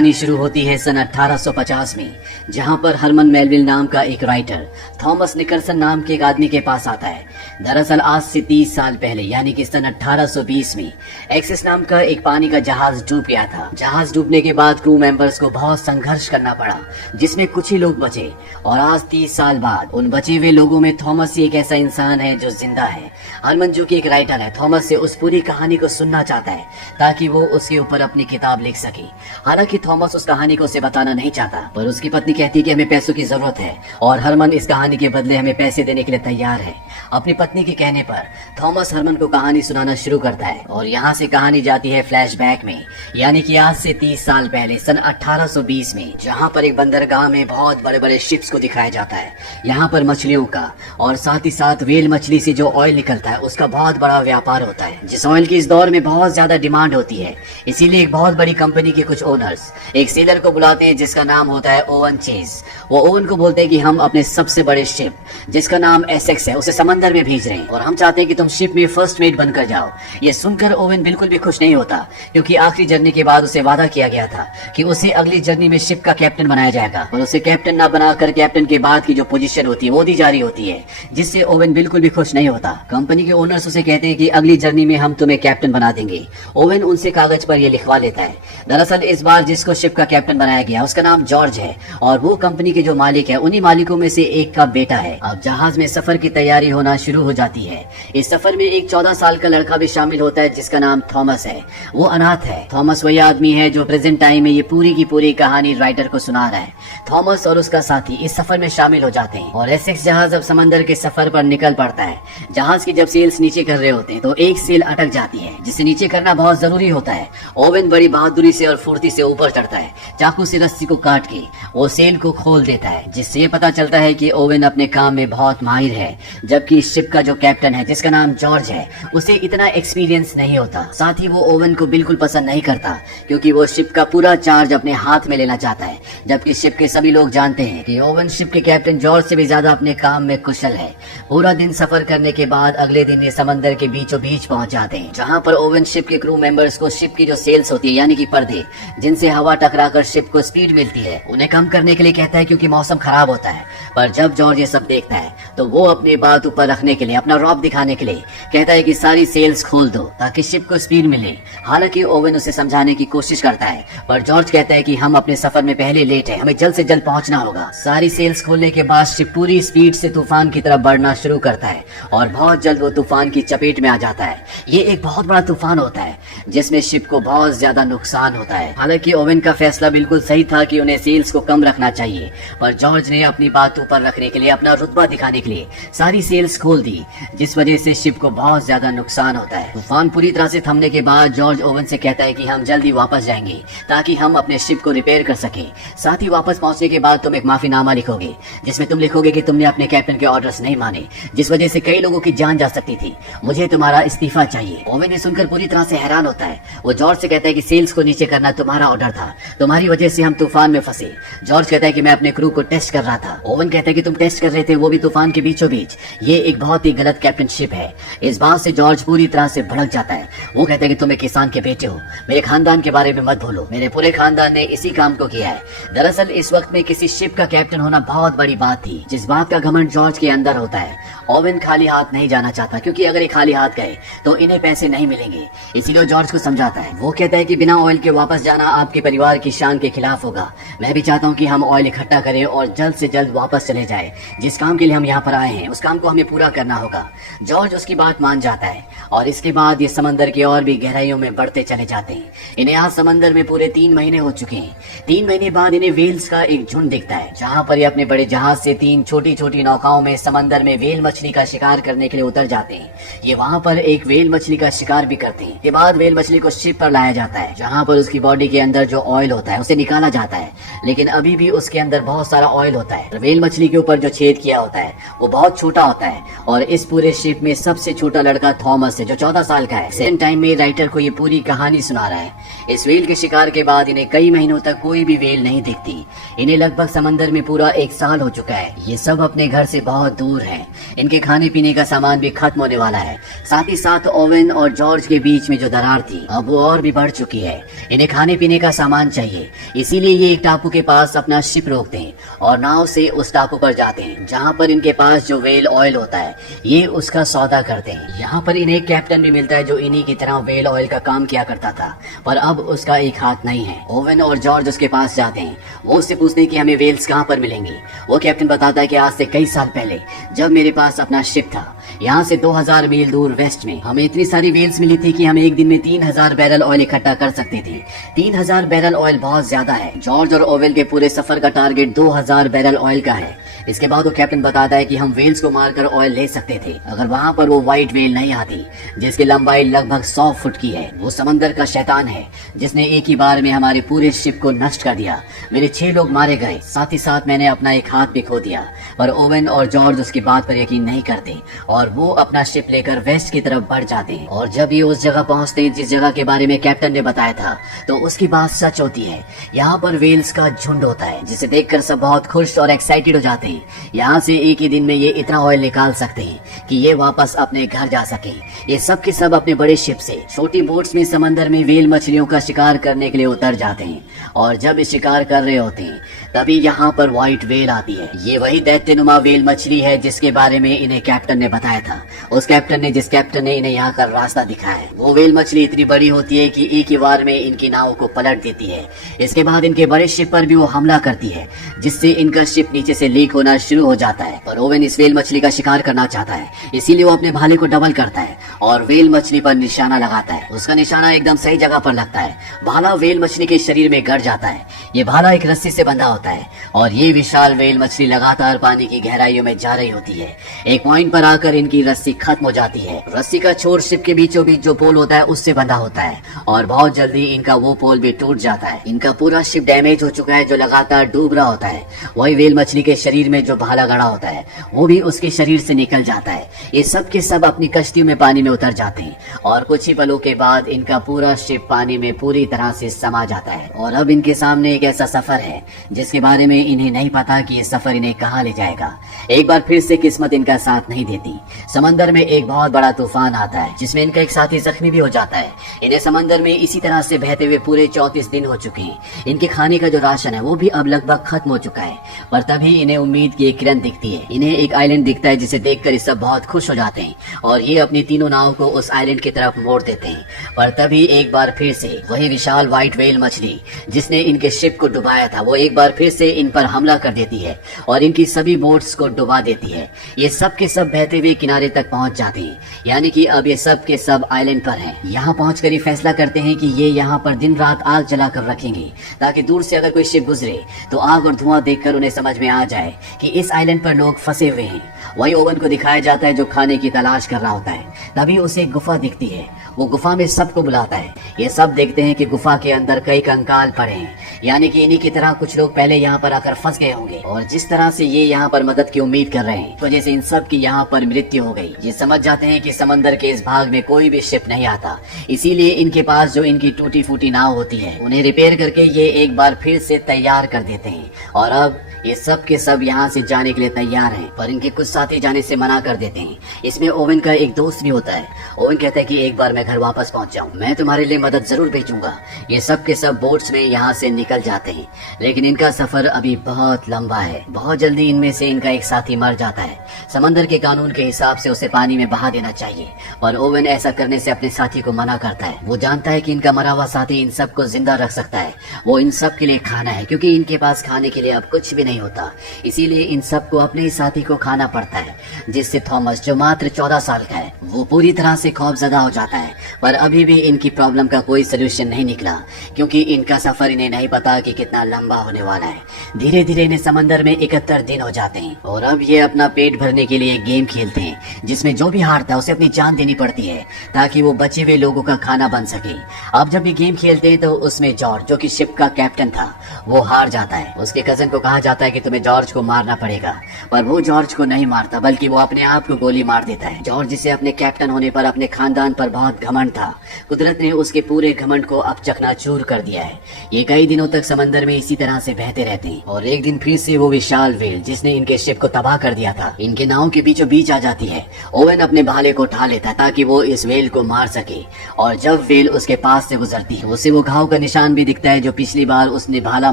कहानी शुरू होती है सन 1850 में, जहां पर हरमन मेलविल नाम का एक राइटर थॉमस निकलसन नाम के एक आदमी के पास आता है। दरअसल आज से 30 साल पहले यानी कि सन 1820 में एक्सेस नाम का एक पानी का जहाज डूब गया था। जहाज डूबने के बाद क्रू मेंबर्स को बहुत संघर्ष करना पड़ा, जिसमें कुछ ही लोग बचे। और आज 30 साल बाद उन बचे हुए लोगों में थॉमस ही एक ऐसा इंसान है जो जिंदा है। हरमन जो कि एक राइटर है, थॉमस से उस पूरी कहानी को सुनना चाहता है ताकि वो उसके ऊपर अपनी किताब लिख सके। हालांकि थॉमस उस कहानी को उसे बताना नहीं चाहता, पर उसकी पत्नी कहती है कि हमें पैसों की जरूरत है और हरमन इस कहानी के बदले हमें पैसे देने के लिए तैयार है। अपनी पत्नी के कहने पर थॉमस हरमन को कहानी सुनाना शुरू करता है और यहाँ से कहानी जाती है फ्लैशबैक में, यानी कि आज से 30 साल पहले सन 1820 में, जहाँ पर एक बंदरगाह में बहुत बड़े बड़े शिप्स को दिखाया जाता है। यहाँ पर मछलियों का और साथ ही साथ व्हेल मछली से जो ऑयल निकलता है उसका बहुत बड़ा व्यापार होता है, जिस ऑयल की इस दौर में बहुत ज्यादा डिमांड होती है। इसीलिए एक बहुत बड़ी कंपनी के कुछ ओनर्स एक सेलर को बुलाते हैं जिसका नाम होता है ओवन चेज। वो ओवन को बोलते हैं कि हम अपने सबसे बड़े शिप जिसका नाम एसेक्स है उसे समंदर में भेज रहे हैं और हम चाहते हैं कि तुम शिप में फर्स्ट मेट बनकर जाओ। ये सुनकर ओवन बिल्कुल भी खुश नहीं होता, क्योंकि आखिरी जर्नी के बाद उसे वादा किया गया था कि उसे अगली जर्नी में शिप का कैप्टन बनाया जाएगा, और उसे कैप्टन ना बनाकर कैप्टन के बाद की जो पोजीशन होती है वो दी जा रही होती है, जिससे ओवन बिल्कुल भी खुश नहीं होता। कंपनी के ओनर्स उसे कहते हैं कि अगली जर्नी में हम तुम्हें कैप्टन बना देंगे। ओवन उनसे कागज पर ये लिखवा लेता है। दरअसल इस बार जिसको शिप का कैप्टन बनाया गया उसका नाम जॉर्ज है और वो कंपनी के जो मालिक है उन्हीं मालिकों में से एक का बेटा है। अब जहाज में सफर की तैयारी होना शुरू हो जाती है। इस सफर में एक 14 साल का लड़का भी शामिल होता है जिसका नाम थॉमस है। वो अनाथ है। थॉमस वही आदमी है जो प्रेजेंट टाइम में ये पूरी की पूरी कहानी राइटर को सुना रहा है। थॉमस और उसका साथी इस सफर में शामिल हो जाते हैं और एसेक्स जहाज अब समंदर के सफर पर निकल पड़ता है। जहाज की जब सेल्स नीचे कर रहे होते हैं तो एक सेल अटक जाती है, जिसे नीचे करना बहुत जरूरी होता है। ओवन बड़ी बहादुरी से और फुर्ती से ऊपर चढ़ता है। चाकू से रस्सी को काट के वो सेल को खोल देता है, जिससे ये पता चलता है कि ओवन अपने काम में बहुत माहिर है, जबकि इस शिप का जो कैप्टन है जिसका नाम जॉर्ज है उसे इतना एक्सपीरियंस नहीं होता। साथ ही वो ओवन को बिल्कुल पसंद नहीं करता, क्योंकि वो शिप का पूरा चार्ज अपने हाथ में लेना चाहता है, जबकि शिप के सभी लोग जानते हैं कि ओवन शिप के कैप्टन जॉर्ज से भी ज्यादा अपने काम में कुशल है। पूरा दिन सफर करने के बाद अगले दिन ये समंदर के बीचों बीच पहुंच जाते हैं, जहाँ पर ओवन शिप के क्रू मेंबर्स को शिप की जो सेल्स होती है यानी कि पर्दे जिनसे हवा टकराकर शिप को स्पीड मिलती है उन्हें कम करने के लिए कहता है, क्योंकि मौसम खराब होता है। पर जब जॉर्ज ये सब देखता है तो वो अपनी बात ऊपर रखने के लिए, अपना रौब दिखाने के लिए कहता है कि सारी सेल्स खोल दो ताकि शिप को स्पीड मिले। हालांकि ओवन उसे समझाने की कोशिश करता है, पर जॉर्ज कहता है कि हम अपने सफर में पहले लेट है, हमें जल्द से जल्द पहुंचना होगा। सारी सेल्स खोलने के बाद शिप पूरी स्पीड से तूफान की तरफ बढ़ना शुरू करता है और बहुत जल्द वो तूफान की चपेट में आ जाता है। ये एक बहुत बड़ा तूफान होता है जिसमें शिप को बहुत ज्यादा नुकसान होता है। हालांकि ओवन का फैसला बिल्कुल सही था कि उन्हें सेल्स को कम रखना चाहिए, पर जॉर्ज ने अपनी बात ऊपर रखने के लिए, अपना रुतबा दिखाने के लिए सारी सेल्स खोल दी, जिस वजह से शिप को बहुत ज्यादा नुकसान होता है। तूफान पूरी तरह से थमने के बाद जॉर्ज ओवन से कहता है कि हम जल्दी वापस जाएंगे ताकि हम अपने शिप को रिपेयर कर सके। साथ ही वापस पहुंचने के बाद तुम एक माफीनामा लिखोगे जिसमें तुम लिखोगे कि तुमने अपने कैप्टन के ऑर्डर्स नहीं माने, जिस वजह से कई लोगों की जान जा सकती थी। मुझे तुम्हारा इस्तीफा चाहिए। ओवन ने सुनकर पूरी तरह से हैरान होता है। वो जॉर्ज से कहता है कि सेल्स को नीचे करना तुम्हारा ऑर्डर था, तुम्हारी वजह से हम तूफान में फंसे। जॉर्ज कहता है कि मैं अपने क्रू को टेस्ट कर रहा था। ओवन कहता है कि तुम टेस्ट कर रहे थे, वो भी तूफान के बीचों बीच। ये एक बहुत ही गलत कैप्टनशिप है। इस बात से जॉर्ज पूरी तरह से भड़क जाता है। वो कहता है कि तुम एक किसान के बेटे हो, मेरे खानदान के बारे में मत भूलो, मेरे पूरे खानदान ने इसी काम को किया है। दरअसल इस वक्त में किसी शिप का कैप्टन होना बहुत बड़ी बात थी, जिस बात का घमंड जॉर्ज के अंदर होता है। ओवन खाली हाथ नहीं जाना चाहता, क्योंकि अगर ये खाली हाथ गए तो इन्हें पैसे नहीं मिलेंगे, इसीलिए जॉर्ज को समझाता है। वो कहता है कि बिना ऑयल के वापस जाना आपके परिवार की शान के खिलाफ होगा। मैं भी चाहता हूँ कि हम ऑयल इकट्ठा करें और जल्द से जल्द वापस चले जाए। जिस काम के लिए हम यहाँ पर आए हैं उस काम को हमें पूरा करना होगा। जॉर्ज उसकी बात मान जाता है और इसके बाद ये समंदर की और भी गहराइयों में बढ़ते चले जाते हैं। इन्हें आज समंदर में पूरे 3 महीने हो चुके हैं। 3 महीने बाद इन्हें वेल्स का एक झुंड दिखता है, जहाँ पर ये अपने बड़े जहाज से 3 छोटी छोटी नौकाओं में समंदर में वेल मछली का शिकार करने के लिए उतर जाते हैं। ये वहाँ पर एक वेल मछली का शिकार भी करते हैं। के बाद वेल मछली को शिप पर लाया जाता है, जहाँ पर उसकी बॉडी के अंदर जो ऑयल होता है उसे निकाला जाता है, लेकिन अभी भी उसके अंदर बहुत सारा ऑयल होता है। वेल मछली के ऊपर जो छेद किया होता है वो बहुत छोटा होता है और इस पूरे शिप में सबसे छोटा लड़का थॉमस है जो 14 साल का है। सेम टाइम में राइटर को ये पूरी कहानी सुना रहा है। इस वेल के शिकार के बाद इन्हें कई महीनों तक कोई भी वेल नहीं दिखती। इन्हें लगभग समंदर में पूरा 1 साल हो चुका है। ये सब अपने घर से बहुत दूर हैं। इनके खाने पीने का सामान भी खत्म होने वाला है। साथ ही साथ ओवन और जॉर्ज के बीच में जो दरार थी अब वो और भी बढ़ चुकी है। इन्हें खाने पीने का सामान सामान चाहिए, इसीलिए ये एक टापू के पास अपना शिप रोकते हैं और नाव से उस टापू पर जाते हैं जहाँ पर इनके पास जो व्हेल ऑयल होता है ये उसका सौदा करते हैं। यहाँ पर इन्हें एक कैप्टन भी मिलता है जो इन्हीं की तरह व्हेल ऑयल का काम किया करता था, पर अब उसका एक हाथ नहीं है। ओवन और जॉर्ज उसके पास जाते हैं, वो उससे पूछते हैं कि हमें व्हेल्स कहाँ पर मिलेंगी। वो कैप्टन बताता है कि आज से कई साल पहले जब मेरे पास अपना शिप था, यहाँ से 2000 मील दूर वेस्ट में हमें इतनी सारी व्हेल्स मिली थी कि हम एक दिन में 3000 बैरल ऑयल इकट्ठा कर सकते थे। 3000 बैरल ऑयल बहुत ज्यादा है। जॉर्ज और ओवेन के पूरे सफर का टारगेट 2000 बैरल ऑयल का है। इसके बाद वो कैप्टन बताता है कि हम व्हेल्स को मारकर ऑयल ले सकते थे अगर वहाँ पर वो व्हाइट व्हेल नहीं आती जिसकी लंबाई लगभग 100 फुट की है। वो समंदर का शैतान है जिसने एक ही बार में हमारे पूरे शिप को नष्ट कर दिया। मेरे 6 लोग मारे गए, साथ ही साथ मैंने अपना एक हाथ भी खो दिया। पर ओवेन और जॉर्ज उसकी बात पर यकीन नहीं करते और वो अपना शिप लेकर वेस्ट की तरफ बढ़ जाते हैं। और जब ये उस जगह पहुंचते हैं जिस जगह के बारे में कैप्टन ने बताया था, तो उसकी बात सच होती है। यहाँ पर व्हेल्स का झुंड होता है जिसे देखकर सब बहुत खुश और एक्साइटेड हो जाते हैं। यहाँ से एक ही दिन में ये इतना ऑयल निकाल सकते हैं कि ये वापस अपने घर जा सके। ये सब के सब अपने बड़े शिप से छोटी बोट्स में समंदर में व्हेल मछलियों का शिकार करने के लिए उतर जाते हैं। और जब ये शिकार कर रहे होते हैं तभी यहाँ पर व्हाइट व्हेल आती है। ये वही दैत्यनुमा व्हेल मछली है जिसके बारे में इन्हें कैप्टन ने बताया था। उस कैप्टन ने जिस कैप्टन ने इन्हें यहाँ का रास्ता दिखाया है। वो व्हेल मछली इतनी बड़ी होती है कि एक ही बार में इनकी नाव को पलट देती है। इसके बाद इनके बड़े शिप पर भी वो हमला करती है जिससे इनका शिप नीचे से लीक होना शुरू हो जाता है। पर ओवेन इस व्हेल मछली का शिकार करना चाहता है, इसीलिए वो अपने भाले को डबल करता है और व्हेल मछली पर निशाना लगाता है। उसका निशाना एकदम सही जगह पर लगता है। भाला व्हेल मछली के शरीर में गड़ जाता है। ये भाला एक रस्सी से बंधा होता है और ये विशाल व्हेल मछली लगातार पानी की गहराइयों में जा रही होती है। एक पॉइंट पर आकर इनकी रस्सी खत्म हो जाती है। रस्सी का छोर शिप के बीचों बीच जो पोल होता है उससे बंधा होता है और बहुत जल्दी इनका वो पोल भी टूट जाता है। इनका पूरा शिप डैमेज हो चुका है जो लगातार डूब रहा होता है। वही व्हेल मछली के शरीर में जो भाला गड़ा होता है वो भी उसके शरीर से निकल जाता है। ये सब के सब अपनी कश्ती में पानी में उतर जाते हैं और कुछ ही पलों के बाद इनका पूरा शिप पानी में पूरी तरह से समा जाता है। और अब इनके सामने एक ऐसा सफर है जिसके बारे में इन्हें नहीं पता कि ये सफर इन्हें कहाँ ले जाएगा। एक बार फिर से किस्मत इनका साथ नहीं देती। समंदर में एक बहुत बड़ा तूफान आता है जिसमें इनका एक साथी जख्मी भी हो जाता है। इन्हें समंदर में इसी तरह से बहते हुए पूरे 34 दिन हो चुके हैं। इनके खाने का जो राशन है वो भी अब लगभग खत्म हो चुका है। पर तभी इन्हें उम्मीद की एक किरण दिखती है। इन्हें एक आइलैंड दिखता है जिसे देखकर ये सब बहुत खुश हो जाते हैं और ये अपनी तीनों नाव को उस आइलैंड की तरफ मोड़ देते हैं। पर तभी एक बार फिर से वही विशाल व्हाइट व्हेल मछली जिसने इनके शिप को डुबाया था वो एक बार फिर से इन पर हमला कर देती है और इनकी सभी बोट्स को डुबा देती है। ये सब के सब बहते हुए किनारे तक पहुंच जाते हैं, यानी कि अब ये सब के सब आइलैंड पर हैं। यहाँ पहुंचकर ये फैसला करते हैं कि ये यहाँ पर दिन रात आग जलाकर रखेंगे ताकि दूर से अगर कोई शिप गुजरे तो आग और धुआं देखकर उन्हें समझ में आ जाए कि इस आइलैंड पर लोग फंसे हुए हैं। वही ओवन को दिखाया जाता है जो खाने की तलाश कर रहा होता है। तभी उसे एक गुफा दिखती है। वो गुफा में सबको बुलाता है। ये सब देखते हैं कि गुफा के अंदर कई कंकाल पड़े हैं, यानी कि इन्हीं की तरह कुछ लोग पहले यहाँ पर आकर फंस गए होंगे और जिस तरह से ये यहाँ पर मदद की उम्मीद कर रहे हैं तो वजह से इन सब की यहाँ पर मृत्यु हो गई। ये समझ जाते हैं कि समंदर के इस भाग में कोई भी शिप नहीं आता, इसीलिए इनके पास जो इनकी टूटी फूटी नाव होती है उन्हें रिपेयर करके ये एक बार फिर से तैयार कर देते हैं। और अब ये सब के सब यहाँ से जाने के लिए तैयार हैं, पर इनके कुछ साथी जाने से मना कर देते हैं। इसमें ओवन का एक दोस्त भी होता है। ओवन कहता है कि एक बार मैं घर वापस पहुंच जाऊं, मैं तुम्हारे लिए मदद जरूर भेजूंगा। ये सब के सब बोट्स में यहाँ से निकल जाते हैं, लेकिन इनका सफर अभी बहुत लंबा है। बहुत जल्दी इनमें से इनका एक साथी मर जाता है। समंदर के कानून के हिसाब से उसे पानी में बहा देना चाहिए, पर ओवन ऐसा करने से अपने साथी को मना करता है। वो जानता है कि इनका मरा हुआ साथी इन सब को जिंदा रख सकता है। वो इन सब के लिए खाना है, क्योंकि इनके पास खाने के लिए अब कुछ भी नहीं होता, इसीलिए इन सबको अपने ही साथी को खाना पड़ता है। जिससे थॉमस जो मात्र 14 साल का है वो पूरी तरह से खौफजदा हो जाता है। पर अभी भी इनकी प्रॉब्लम का कोई सोल्यूशन नहीं निकला, क्योंकि इनका सफर इन्हें नहीं पता कि कितना लंबा होने वाला है। धीरे धीरे इन्हें समंदर में 71 दिन हो जाते हैं और अब ये अपना पेट भरने के लिए एक गेम खेलते हैं जिसमें जो भी हारता है उसे अपनी जान देनी पड़ती है ताकि वो बचे हुए लोगों का खाना बन सके। अब जब ये गेम खेलते हैं तो उसमें जॉर्ज जो कि शिप का कैप्टन था वो हार जाता है। उसके कजन को कहा जाता बताता है कि तुम्हें जॉर्ज को मारना पड़ेगा, पर वो जॉर्ज को नहीं मारता बल्कि वो अपने आप को गोली मार देता है। जॉर्ज जिसे अपने कैप्टन होने पर अपने खानदान पर बहुत घमंड था, कुदरत ने उसके पूरे घमंड को अब चकनाचूर कर दिया है। ये कई दिनों तक समंदर में इसी तरह से बहते रहते हैं और एक दिन फिर से वो विशाल व्हेल जिसने इनके शिप को तबाह कर दिया था इनके नाव के बीचों बीच आ जाती है। ओवेन अपने भाले को उठा लेता है ताकि वो इस व्हेल को मार सके और जब व्हेल उसके पास से गुजरती है उसे वो घाव का निशान भी दिखता है जो पिछली बार उसने भाला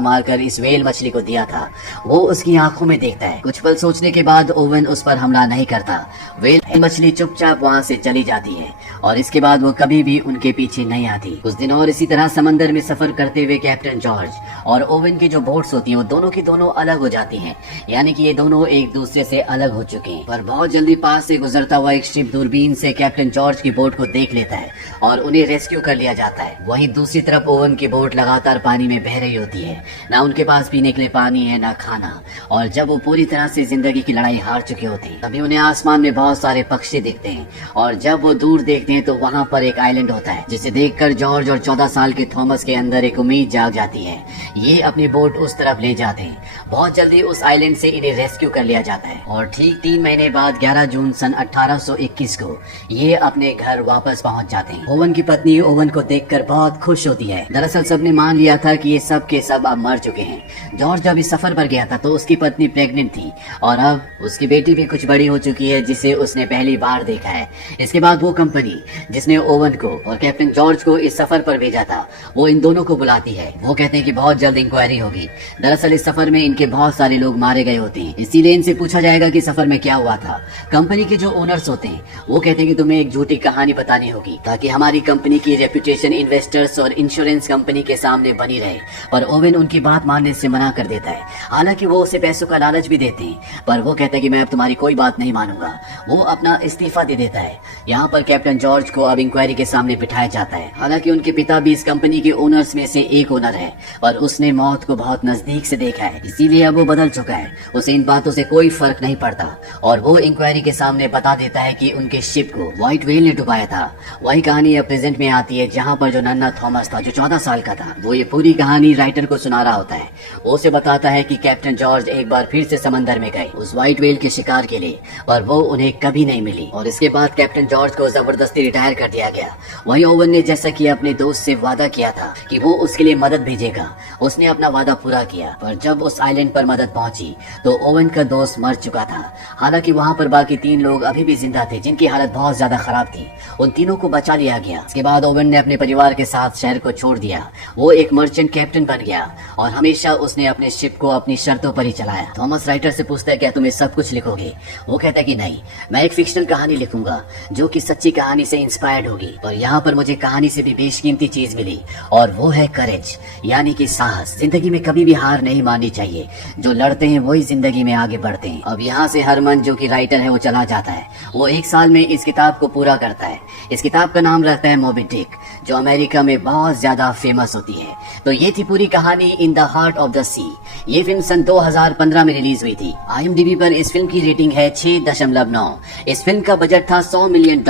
मारकर इस व्हेल मछली को दिया था, वो उसकी आंखों में देखता है। कुछ पल सोचने के बाद ओवेन उस पर हमला नहीं करता। व्हेल मछली चुपचाप वहाँ से चली जाती है और इसके बाद वो कभी भी उनके पीछे नहीं आती। कुछ दिन और इसी तरह समंदर में सफर करते हुए कैप्टन जॉर्ज और ओवेन की जो बोट्स होती हैं वो दोनों की दोनों अलग हो जाती हैं, यानी कि ये दोनों एक दूसरे से अलग हो चुके हैं। पर बहुत जल्दी पास से गुजरता हुआ एक शिप दूरबीन से कैप्टन जॉर्ज की बोट को देख लेता है और उन्हें रेस्क्यू कर लिया जाता है। वहीं दूसरी तरफ ओवेन की बोट लगातार पानी में बह रही होती है, ना उनके पास पीने के लिए पानी है ना खाना, और जब वो पूरी तरह से जिंदगी की लड़ाई हार चुके होते हैं तभी उन्हें आसमान में बहुत सारे पक्षी दिखते हैं और जब वो दूर देखते हैं तो वहाँ पर एक आइलैंड होता है जिसे देखकर जॉर्ज और 14 साल के थॉमस के अंदर एक उम्मीद जाग जाती है। ये अपनी बोट उस तरफ ले जाते हैं। बहुत जल्दी उस आइलैंड से इन्हें रेस्क्यू कर लिया जाता है और ठीक 3 महीने बाद 11 जून सन 1821 को ये अपने घर वापस पहुंच जाते हैं। ओवन की पत्नी ओवन को देखकर बहुत खुश होती है। दरअसल सबने मान लिया था कि ये सब के सब अब मर चुके हैं। जॉर्ज जब इस सफर पर गया था तो उसकी पत्नी प्रेग्नेंट थी और अब उसकी बेटी भी कुछ बड़ी हो चुकी है जिसे उसने पहली बार देखा है। इसके बाद वो कंपनी जिसने ओवन को और कैप्टन जॉर्ज को इस सफर पर भेजा था वो इन दोनों को बुलाती है। वो कहते हैं कि बहुत जल्द इंक्वायरी होगी। दरअसल इस सफर में इनके बहुत सारे लोग मारे गए होते हैं, इसीलिए इनसे पूछा जाएगा कि सफर में क्या हुआ था। कंपनी के जो ओनर्स होते हैं वो कहते हैं कि तुम्हें एक झूठी कहानी बतानी होगी ताकि हमारी कंपनी की रेपुटेशन इन्वेस्टर्स और इंश्योरेंस कंपनी के सामने बनी रहे। पर ओवेन उनकी बात मानने से मना कर देता है। हालांकि वो उसे पैसों का लालच भी देते हैं, पर वो कहते हैं कि मैं अब तुम्हारी कोई बात नहीं मानूंगा। वो अपना इस्तीफा दे देता है। यहाँ पर कैप्टन जॉर्ज को अब इंक्वायरी के सामने बिठाया जाता है। हालांकि उनके पिता भी इस कंपनी के ओनर्स में से एक ओनर है, पर उसने मौत को बहुत नजदीक से देखा है, इसीलिए अब वो बदल चुका है। उसे इन बातों से कोई फर्क नहीं पड़ता और वो इंक्वायरी के सामने बता देता है कि उनके शिप को व्हाइट व्हेल ने डुबाया था। वही कहानी अब प्रेजेंट में आती है जहाँ पर जो नन्हा थॉमस था जो 14 साल का था वो ये पूरी कहानी राइटर को सुना रहा होता है। वो उसे बताता है कि कैप्टन जॉर्ज एक बार फिर से समंदर में गए उस व्हाइट व्हेल के शिकार के लिए, पर वो उन्हें कभी नहीं मिली और इसके बाद कैप्टन जॉर्ज को जबरदस्ती रिटायर कर दिया गया। वहीं ओवन ने जैसा कि अपने दोस्त से वादा किया था कि वो उसके लिए मदद भेजेगा, उसने अपना वादा पूरा किया। पर जब उस आइलैंड पर मदद पहुंची तो ओवन का दोस्त मर चुका था। हालांकि वहाँ पर बाकी 3 लोग अभी भी जिंदा थे जिनकी हालत बहुत ज्यादा खराब थी। उन तीनों को बचा लिया गया। इसके बाद ओवन ने अपने परिवार के साथ शहर को छोड़ दिया। वो एक मर्चेंट कैप्टन बन गया और हमेशा उसने अपने शिप को अपनी शर्तों पर ही चलाया। थॉमस राइटर से पूछता है क्या तुम सब कुछ लिखोगे? वो कहता है कि नहीं, मैं एक फिक्शनल कहानी लिखूंगा जो कि सच्ची कहानी से इंस्पायर्ड होगी। पर यहाँ पर मुझे कहानी से भी बेशकीमती चीज मिली और वो है करेज, यानी कि साहस। जिंदगी में कभी भी हार नहीं माननी चाहिए। जो लड़ते हैं वही जिंदगी में आगे बढ़ते हैं। अब यहाँ से हरमन जो कि राइटर है वो चला जाता है। वो 1 साल में इस किताब को पूरा करता है। इस किताब का नाम रखता है मोबी डिक, जो अमेरिका में बहुत ज्यादा फेमस होती है। तो ये थी पूरी कहानी in the heart of the sea. ये फिल्म सन 2015 में रिलीज हुई थी। IMDb पर इस फिल्म की रेटिंग है 6.9। इस फिल्म का बजट था $100 मिलियन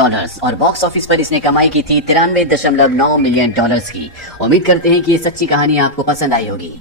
और बॉक्स ऑफिस पर इसने कमाई की थी $93.9 मिलियन की। उम्मीद करते हैं कि ये सच्ची कहानी आपको पसंद आई होगी।